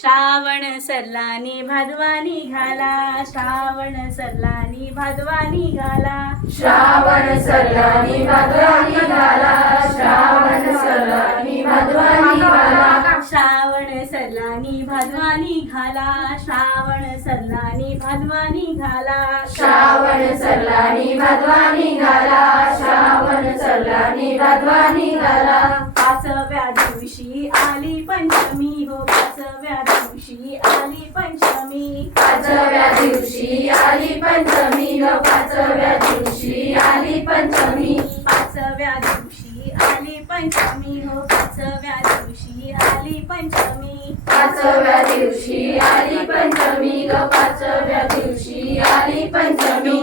श्रावण सरलानी भादवानी घाला श्रावण सरलानी भादवानी घाला. श्रावण सरलानी भादवानी घाला श्रावण सरलानी भादवानी घाला. श्रावण सरलानी भादवानी घाला श्रावण सरलानी भादवानी घाला. श्रावण सरलानी भादवानी घाला श्रावण सरलानी भादवानी घाला. पाचव्या दिवशी आली पंचमी. हो पाचव्या दिवशी आली पंचमी. पाचव्या दिवशी आली पंचमी. ग पाचव्या दिवशी आली पंचमी. पाचव्या दिवशी आली पंचमी. हो पाचव्या दिवशी आली पंचमी. पाचव्या दिवशी आली पंचमी. ग पाचव्या दिवशी आली पंचमी.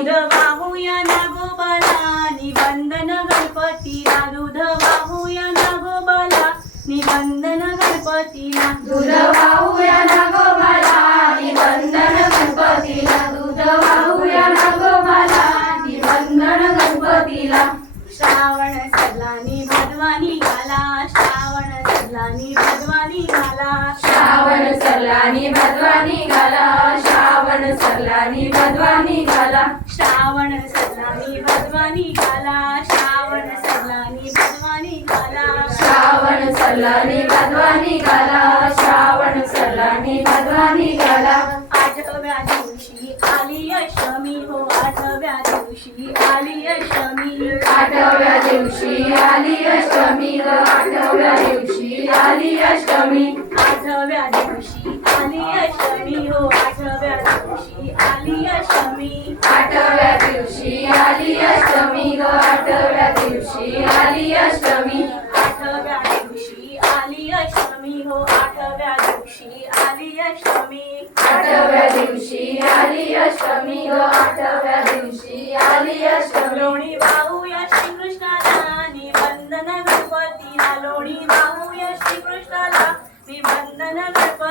सरला भद्वानी गाला श्रावण सरला भद्वानी गाला श्रावण सरला भद्वानी गाला श्रावण सरलानी भद्वानी गाला श्रावण सरला भद्वानी गाला श्रावण सरला भद्वानी गाला आठव्या दिवशी आली अष्टमी हो. आठव्या दिवशी आली अष्टमी. आठव्या दिवशी आली अष्टमी. आठव्या दिवशी आली अष्टमी. आठव्या दिवशी आली अष्टमी हो आठव्या दिवशी आली अष्टमी आठव्या दिवशी आली अष्टमी ग आठव्या दिवशी आली अष्टमी आठव्या दिवशी आली अष्टमी हो आठव्या दिवशी आली अष्टमी आठव्या दिवशी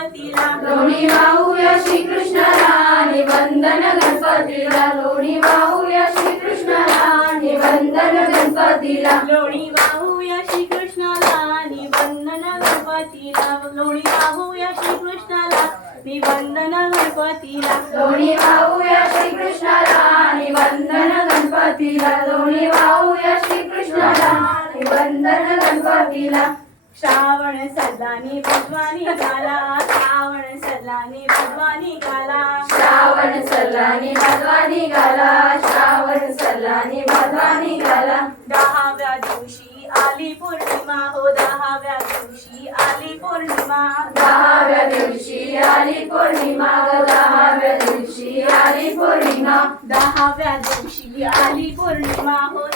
गणपतीला लोणी वाहूया श्रीकृष्णाला निबंधन गणपतीला. लोणी वाहूया श्रीकृष्णाला निबंधन गणपतीला. लोणी वाहूया श्रीकृष्णाला निबंधन गणपतीला. लोणी वाहूया श्रीकृष्णाला निबंधन गणपतीला. लोणी वाहूया श्रीकृष्णाला निबंधन गणपतीला. लोणी वाहूया श्रीकृष्णाला निबंधन गणपतीला. श्रावण सल्लानी भगवानी घाला श्रावण सल्लानी भगवानी घाला श्रावण सल्लानी भगवानी घाला श्रावण सल्लानी भगवानी घाला दहाव्या दिवशी आली पौर्णिमा हो दहाव्या दिवशी आली पौर्णिमा. दहाव्या दिवशी आली पौर्णिमा ग दहाव्या दिवशी आली पौर्णिमा. दहाव्या दिवशी आली पौर्णिमा हो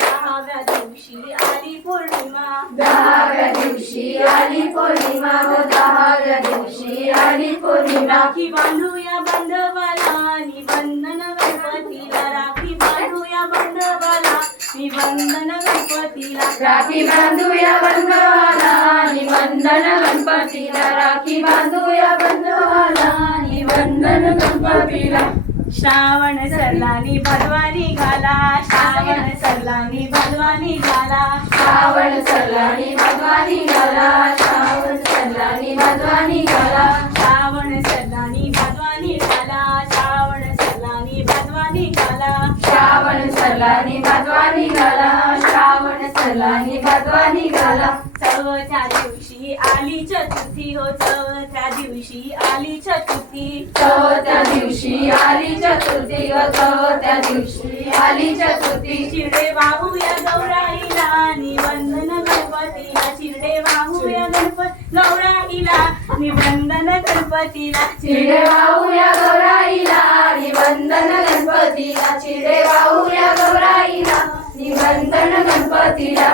दहाव्या दिवशी आली पौर्णिमा ग दहाव्या दिवशी आली पौर्णिमा. राखी बांधूया बंधवाला निबंधन गणपतीला. राखी बांधूया बंधवाला निबंधन गणपतीला. राखी बांधूया बंधवाला निबंधन गणपतीला. राखी बांधूया बंधवाला निबंधन गणपतीला. श्रावण सरलानी भगवानी घाला श्रावण सरलानी भगवानी घाला. श्रावण सल्लानी भगवानी घाला श्रावण सल्लानी भगवानी घाला. श्रावण सरलानी भगवानी घाला श्रावण सरलानी भगवानी घाला. श्रावण सल्लानी भगवानी घाला श्रावण सल्लानी भगवानी घाला. चौथ्या दिवशी आली चतुर्थी हो चौथ्या दिवशी आली चतुर्थी चौथ्या दिवशी आली चतुर्थी ग चौथ्या दिवशी आली चतुर्थी चिरडे वाहूया गौराईला निबंधन गणपतीला. चिरडे वाहूया गणपत गौराईला निबंधन गणपतीला. चिडे वाहूया गौराईला निबंधन गणपतीला. चिडे वाहूया गौराईला निबंधन गणपतीला.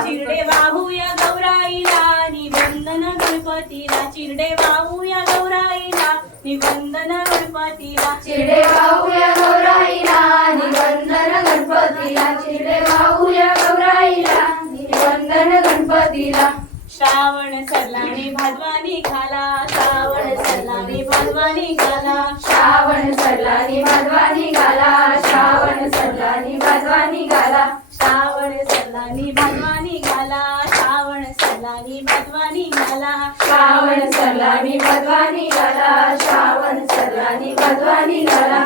गणपतीला चिरडे वाहूया गौराईला निबंधन गणपतीला. चिरडे वाहूया गौराईला निबंधन गणपतीला. चिरडे वाहूया गौराईला निबंधन गणपतीला. श्रावण सरलाने भगवानी खाला श्रावण सरलाने भगवानी खाला. श्रावण सरलाने भगवानी निघाला श्रावण सरलाने भगवानी निघाला श्रावण सरलाने भगवानी निघाला सरलानी मधवानी गाला श्रावण सरलानी मधवानी गाला श्रावण सरलानी भगवानी गाला